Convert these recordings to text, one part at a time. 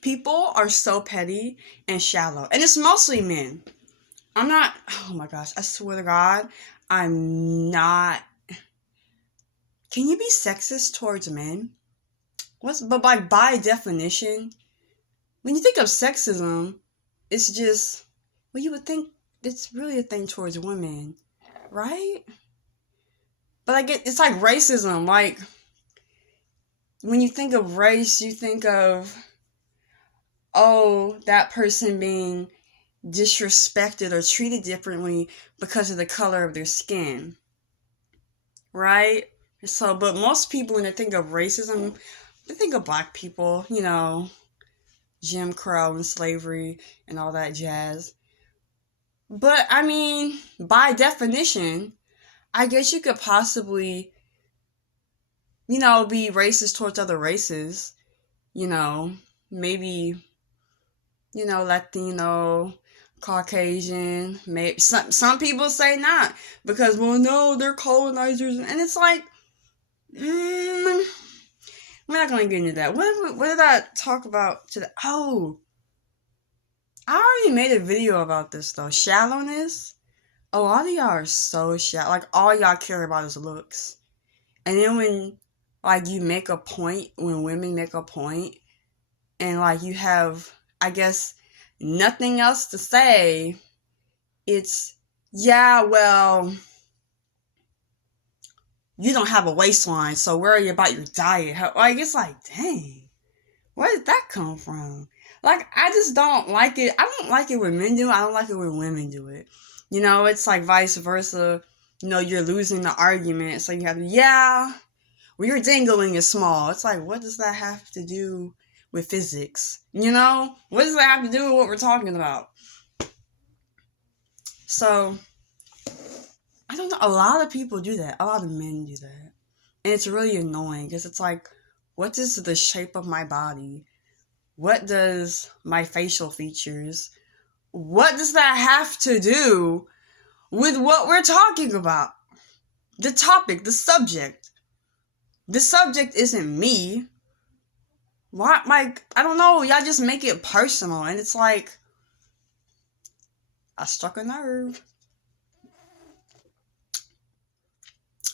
People are so petty and shallow. And it's mostly men. I'm not, oh my gosh, I swear to God, I'm not. Can you be sexist towards men? But by definition, when you think of sexism, it's just, well, you would think it's really a thing towards women, right? But I get, it's like racism. Like, when you think of race, you think of, oh, that person being disrespected or treated differently because of the color of their skin, right? So, but most people, when they think of racism, they think of black people, Jim Crow and slavery and all that jazz. But, I mean, by definition, I guess you could possibly, be racist towards other races, maybe, Latino, Caucasian, maybe some people say not because, well, no, they're colonizers, and it's like, we're not gonna get into that. What did I talk about today? Oh, I already made a video about this though. Shallowness. A lot of y'all are so shallow. Like, all y'all care about is looks, and then when like you make a point, when women make a point, and like you have, I guess, nothing else to say, it's, yeah, well, you don't have a waistline, so worry about your diet. Like, it's like, dang, where did that come from? Like, I just don't like it. I don't like it when men do it. I don't like it when women do it. It's like vice versa. You're losing the argument, so you have to, yeah, well, your dingling is small. It's like, what does that have to do with physics? What does that have to do with what we're talking about? So, I don't know. A lot of people do that. A lot of men do that. And it's really annoying because it's like, what is the shape of my body? What does my facial features? What does that have to do with what we're talking about? The topic, the subject. The subject isn't me. Why, like, I don't know. Y'all just make it personal. And it's like, I struck a nerve.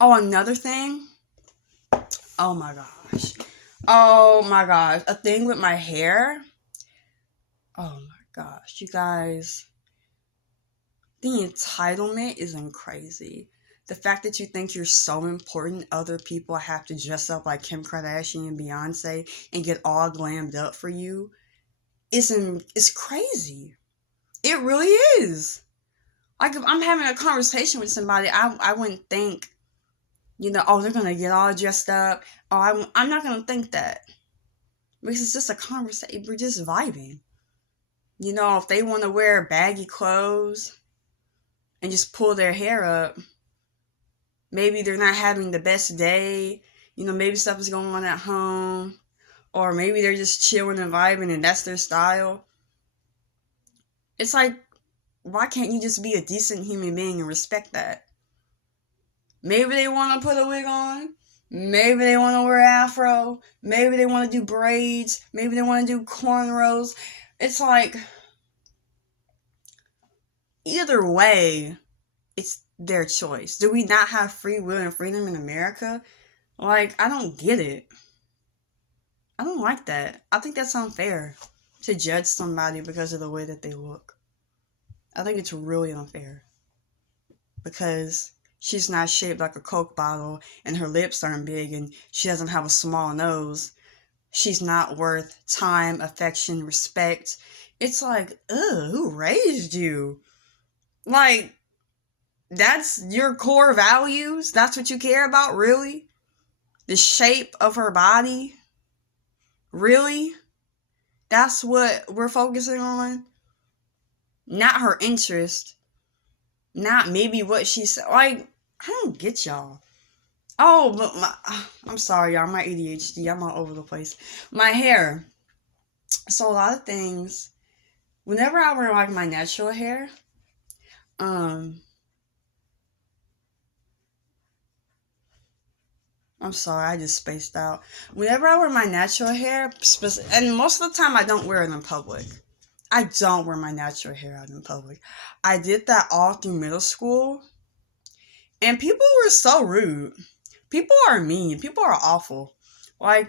Oh, another thing. Oh my gosh. Oh my gosh. A thing with my hair. Oh my gosh. You guys. The entitlement isn't crazy. The fact that you think you're so important, other people have to dress up like Kim Kardashian and Beyonce and get all glammed up for you, it's crazy. It really is. Like, if I'm having a conversation with somebody, I wouldn't think, oh, they're going to get all dressed up. Oh, I'm not going to think that. Because it's just a conversation. We're just vibing. If they want to wear baggy clothes and just pull their hair up, maybe they're not having the best day. Maybe stuff is going on at home. Or maybe they're just chilling and vibing and that's their style. It's like, why can't you just be a decent human being and respect that? Maybe they want to put a wig on. Maybe they want to wear afro. Maybe they want to do braids. Maybe they want to do cornrows. It's like, either way, it's their choice. Do we not have free will and freedom in America? Like, I don't get it. I don't like that. I think that's unfair to judge somebody because of the way that they look. I think it's really unfair because she's not shaped like a Coke bottle and her lips aren't big and she doesn't have a small nose. She's not worth time, affection, respect. It's like, ugh, who raised you? Like, that's your core values? That's what you care about, really? The shape of her body? Really? That's what we're focusing on? Not her interest. Not maybe what she said. Like, I don't get y'all. Oh, but I'm sorry, y'all. My ADHD. I'm all over the place. My hair. So a lot of things. Whenever I wear like my natural hair, um, I'm sorry, I just spaced out. Whenever I wear my natural hair, and most of the time I don't wear it in public. I don't wear my natural hair out in public. I did that all through middle school, and people were so rude. People are mean. People are awful. Like,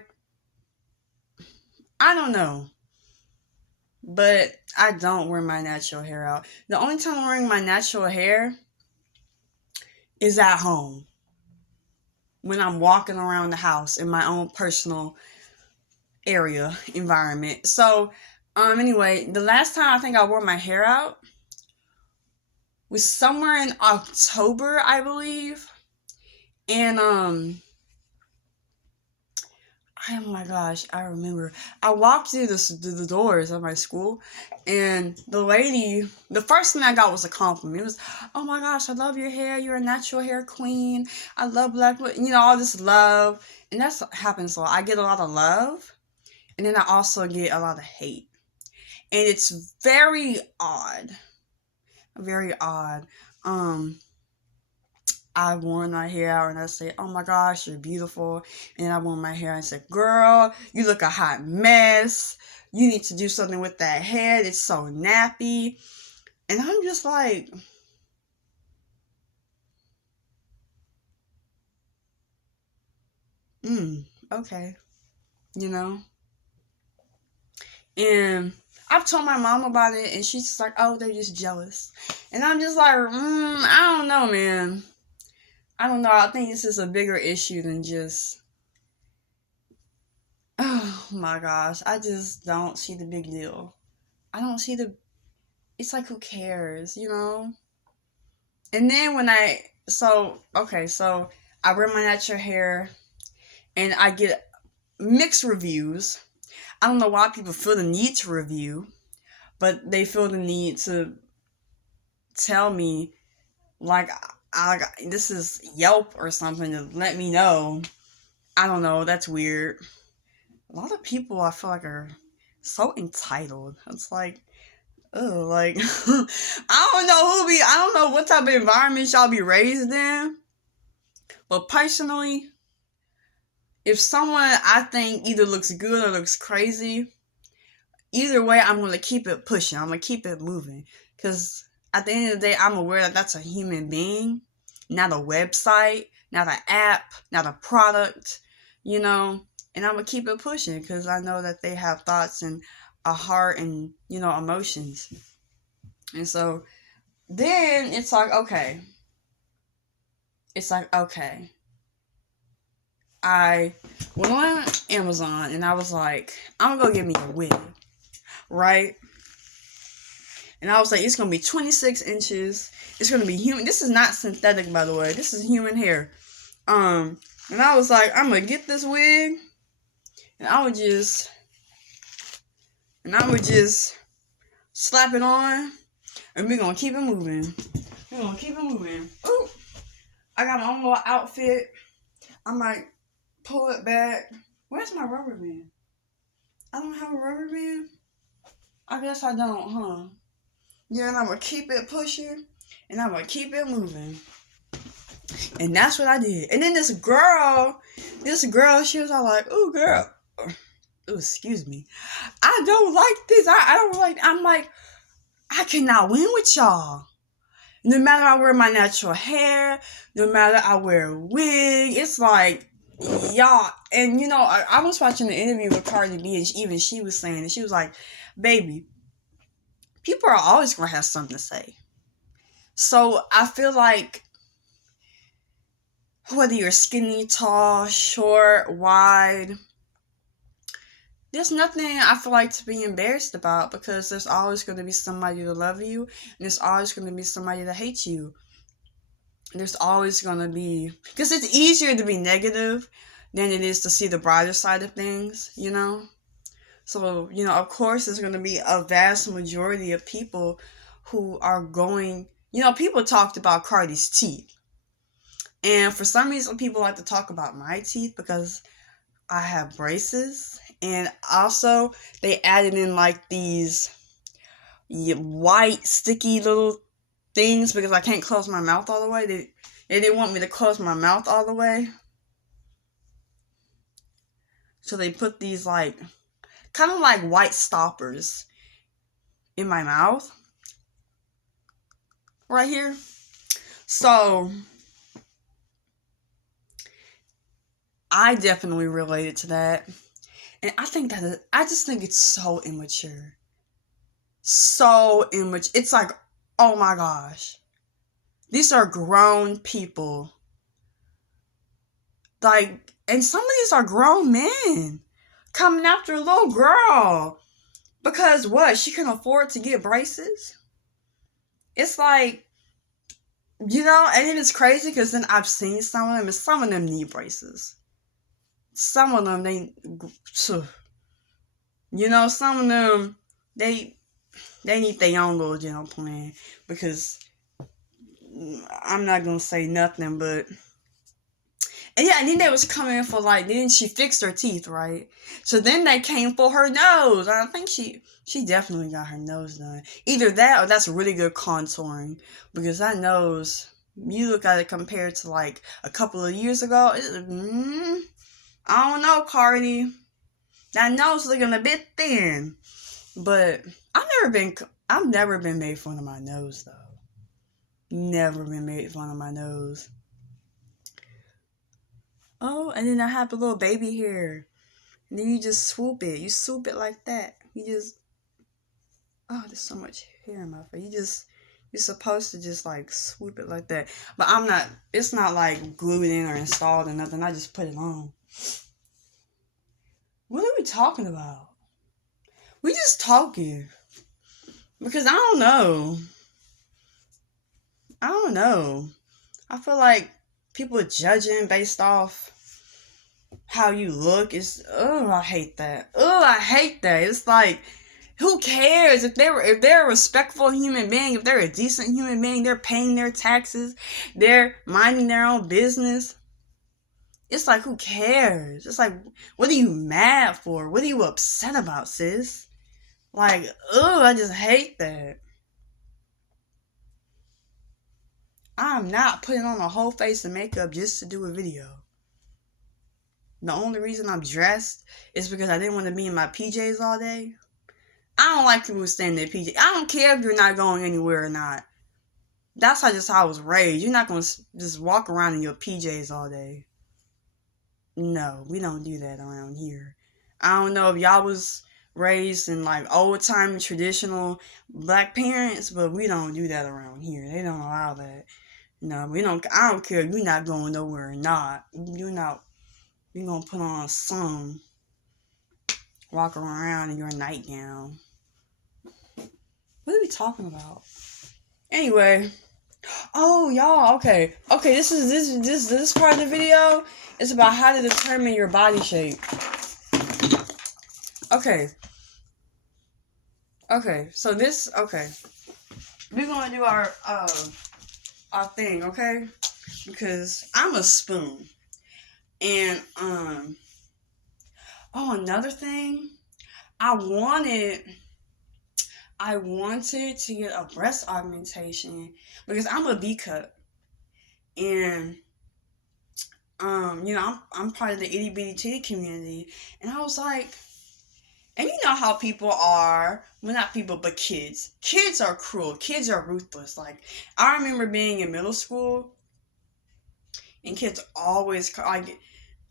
I don't know. But I don't wear my natural hair out. The only time I'm wearing my natural hair is at home. When I'm walking around the house in my own personal area environment. So, anyway, the last time I think I wore my hair out was somewhere in October, I believe. And oh my gosh, I remember. I walked through the doors of my school, and the first thing I got was a compliment. It was, "Oh my gosh, I love your hair. You're a natural hair queen. I love black, all this love." And that's what happens a lot. I get a lot of love, and then I also get a lot of hate. And it's very odd. Very odd. I worn my hair out and I say, "Oh my gosh, you're beautiful." And I worn my hair and I said, "Girl, you look a hot mess. You need to do something with that head. It's so nappy." And I'm just like, okay, you know? And I've told my mom about it and she's just like, "Oh, they're just jealous." And I'm just like, I don't know, man. I don't know. I think this is a bigger issue than just, oh my gosh. I just don't see the big deal. I don't see it's like, who cares, you know? And then so I wear my natural hair and I get mixed reviews. I don't know why people feel the need to review, but they feel the need to tell me, like, this is Yelp or something, to let me know. I don't know, that's weird. A lot of people I feel like are so entitled. It's like, oh, like, I don't know what type of environment y'all be raised in. But personally, if someone I think either looks good or looks crazy, either way, I'm going to keep it pushing. I'm going to keep it moving. Because at the end of the day, I'm aware that that's a human being, not a website, not an app, not a product, you know. And I'm going to keep it pushing because I know that they have thoughts and a heart and, emotions. And so then it's like, okay. I went on Amazon and I was like, I'm gonna go get me a wig, right? And I was like, it's gonna be 26 inches. It's gonna be human. This is not synthetic, by the way. This is human hair. And I was like, I'm gonna get this wig, and I would just slap it on, and we're gonna keep it moving. Ooh, I got my own little outfit. I might pull it back. Where's my rubber band? I don't have a rubber band? I guess I don't, huh? Yeah, and I'm going to keep it pushing, and I'm going to keep it moving. And that's what I did. And then this girl, she was all like, "Ooh, girl. Ooh, excuse me. I don't like this. I'm like, I cannot win with y'all. No matter I wear my natural hair, no matter I wear a wig, it's like, y'all." And I was watching the interview with Cardi B, and even she was saying it. She was like, "Baby, people are always gonna have something to say." So I feel like whether you're skinny, tall, short, wide, there's nothing I feel like to be embarrassed about, because there's always going to be somebody to love you, and there's always going to be somebody to hate you. There's always going to be, because it's easier to be negative than it is to see the brighter side of things, So, of course, there's going to be a vast majority of people who are going, people talked about Cardi's teeth. And for some reason, people like to talk about my teeth because I have braces. And also, they added in like these white, sticky little things because I can't close my mouth all the way. They didn't want me to close my mouth all the way. So they put these like kind of like white stoppers in my mouth right here. So I definitely related to that. And I think I just think it's so immature. So immature. It's like, oh my gosh. These are grown people. Like, and some of these are grown men coming after a little girl. Because what? She can afford to get braces? It's like, you know, and then it's crazy because then I've seen some of them, and some of them need braces. Some of them, you know, some of them, they need their own little dental plan. Because I'm not going to say nothing, but and yeah, and then they was coming for like, then she fixed her teeth, right? So then they came for her nose. I think she definitely got her nose done. Either that or that's really good contouring, because that nose, you look at it compared to like a couple of years ago, I don't know, Cardi. That nose looking a bit thin. But I've never been made fun of my nose though. Never been made fun of my nose. Oh, and then I have a little baby hair. And then you just swoop it. You swoop it like that. You just, oh, there's so much hair in my face. You're supposed to just like swoop it like that. But it's not like glued in or installed or nothing. I just put it on. What are we talking about? We just talking. Because I don't know. I don't know. I feel like people judging based off how you look is, oh, I hate that. Oh, I hate that. It's like, who cares if they're a respectful human being, if they're a decent human being, they're paying their taxes, they're minding their own business. It's like, who cares? It's like, what are you mad for? What are you upset about, sis? Like, oh, I just hate that. I'm not putting on a whole face of makeup just to do a video. The only reason I'm dressed is because I didn't want to be in my PJs all day. I don't like people who stay in their PJs. I don't care if you're not going anywhere or not. That's how I was raised. You're not going to just walk around in your PJs all day. No, we don't do that around here. I don't know if y'all was raised in like old time traditional black parents, but we don't do that around here. They don't allow that. No, we don't. I don't care if you're not going nowhere or not. You're gonna put on a song, walk around in your nightgown. What are we talking about? Anyway, oh y'all, okay. This part of the video is about how to determine your body shape. Okay. So we're gonna do our thing, okay? Because I'm a spoon, and another thing, I wanted to get a breast augmentation because I'm a B cup, and I'm part of the itty bitty titty community, and I was like, and you know how people are, well, not people, but kids. Kids are cruel. Kids are ruthless. Like, I remember being in middle school, and kids always, like,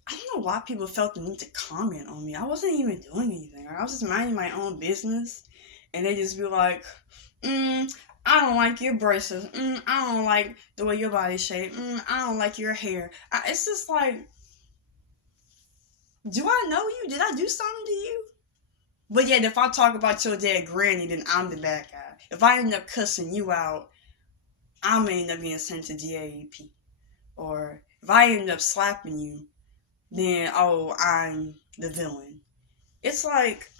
I don't know why people felt the need to comment on me. I wasn't even doing anything. I was just minding my own business, and they just be like, I don't like your braces. I don't like the way your body shape. I don't like your hair. It's just like, do I know you? Did I do something to you? But yet, if I talk about your dead granny, then I'm the bad guy. If I end up cussing you out, I'm gonna end up being sent to GAEP. Or if I end up slapping you, then, oh, I'm the villain. It's like,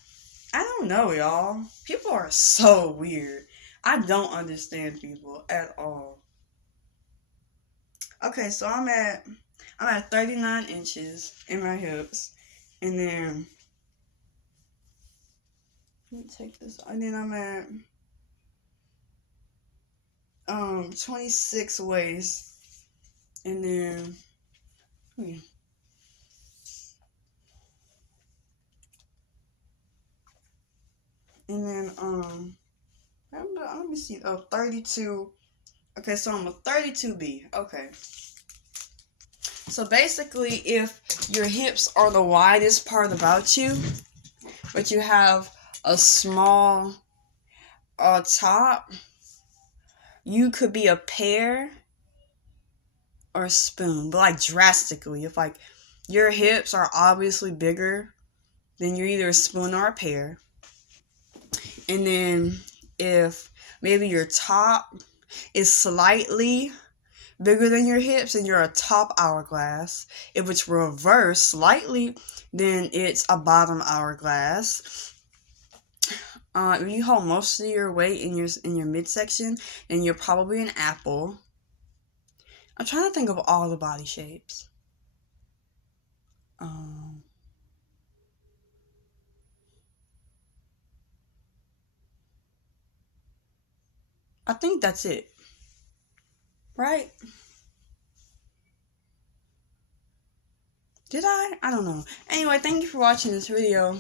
I don't know, y'all. People are so weird. I don't understand people at all. Okay, so I'm at 39 inches in my hips, and then let me take this. And then I'm at 26 waist, and then And then, let me see. Oh, 32. Okay, so I'm a 32B. Okay. So basically, if your hips are the widest part about you, but you have a small top, you could be a pear or a spoon, but like drastically. If like your hips are obviously bigger, then you're either a spoon or a pear. And then if maybe your top is slightly bigger than your hips and you're a top hourglass, if it's reversed slightly, then it's a bottom hourglass. If you hold most of your weight in your midsection, then you're probably an apple. I'm trying to think of all the body shapes. I think that's it. Right? Did I? I don't know. Anyway, thank you for watching this video.